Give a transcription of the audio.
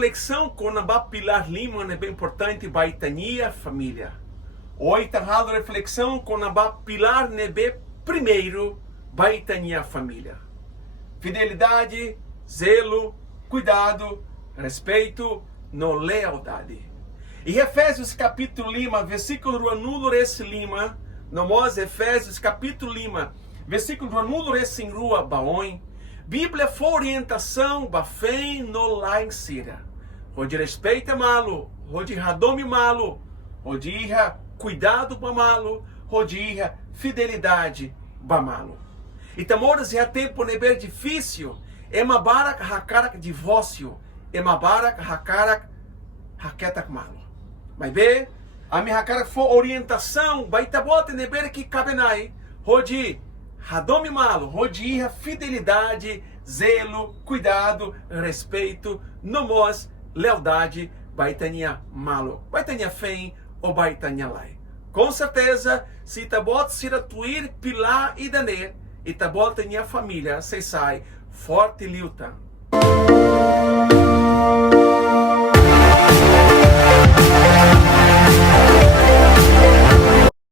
reflexão com a Pilar Lima é bem importante, baitania família. Hoje está reflexão com a Pilar Nebe primeiro, baitania família. Fidelidade, zelo, cuidado, respeito, no lealdade. E Efésios capítulo 5, versículo anulo esse lima, nomós Efésios capítulo 5, versículo anulo esse em rua baon. Bíblia for orientação, ba fé no lá insira. Rode respeita malo, rode radome malo, rode irra cuidado ba malo, rode irra fidelidade ba malo. E tamoras já tempo neber difícil, emabarak hakarak divórcio, emabarak hakarak haketak malo. Mas vê, a minha hakarak for orientação, vai tabote neber que cabenai, rode radome malo, rode fidelidade, zelo, cuidado, respeito, nomos, lealdade, baitania malo, baitania fé ou baitania lai. Com certeza, se tabot se atuir pilar e daner, e tabot tenha família, se sai forte luta.